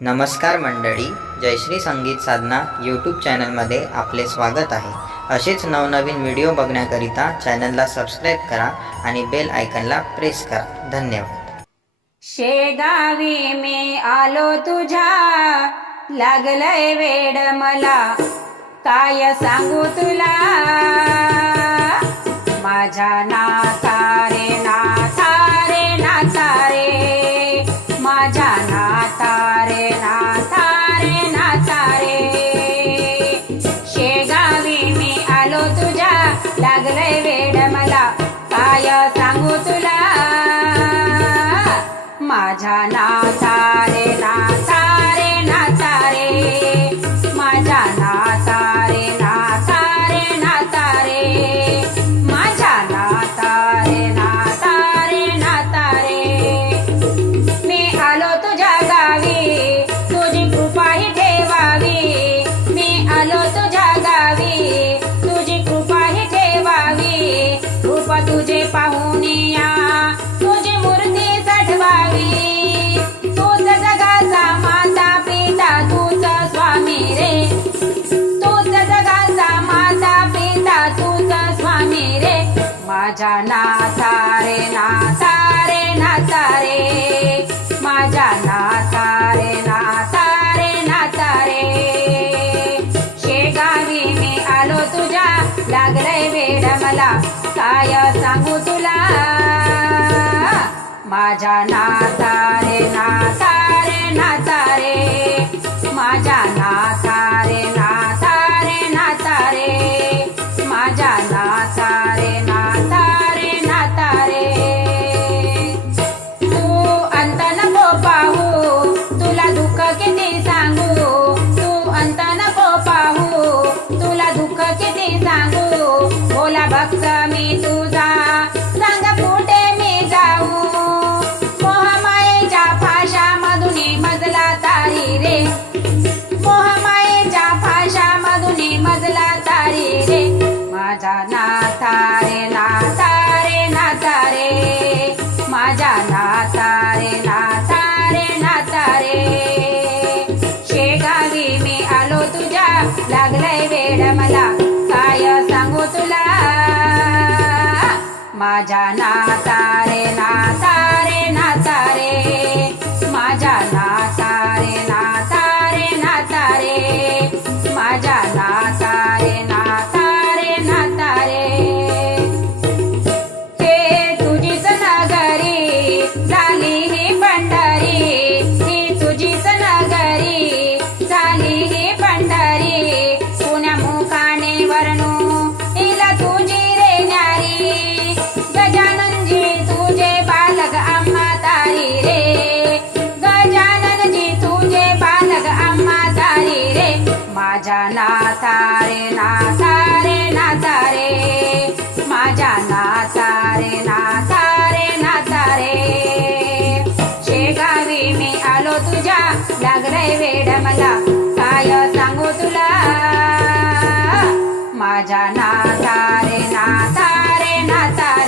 नमस्कार मंडळी जयश्री संगीत साधना यूट्यूब चॅनलमध्ये आपले स्वागत आहे. असेच नवनवीन व्हिडिओ बघण्याकरिता चॅनलला सबस्क्राईब करा आणि बेल आयकनला प्रेस करा. धन्यवाद. शेगावी मी आलो तुझ्या लागलंय वेड मला. काय सांगू तुला? माझ्या नाथा रे नाथा रे नाथा रे माझ्या नाथा लागलंय वेड मला. काय सांगू तुला? माझ्या नाथा रे ना रे नाता रे मला काय सांगू तुला? माझ्या नाता रे नाता रे नाता माझ्या नाथा माझ्या ना रे नाथा रे नाथा रे माझ्या नाथा रे नाथा रे नाथा रे मी आलो तुझ्या लागलाय वेड मला. काय सांगू तुला? माझ्या नाथा रे नाथा रे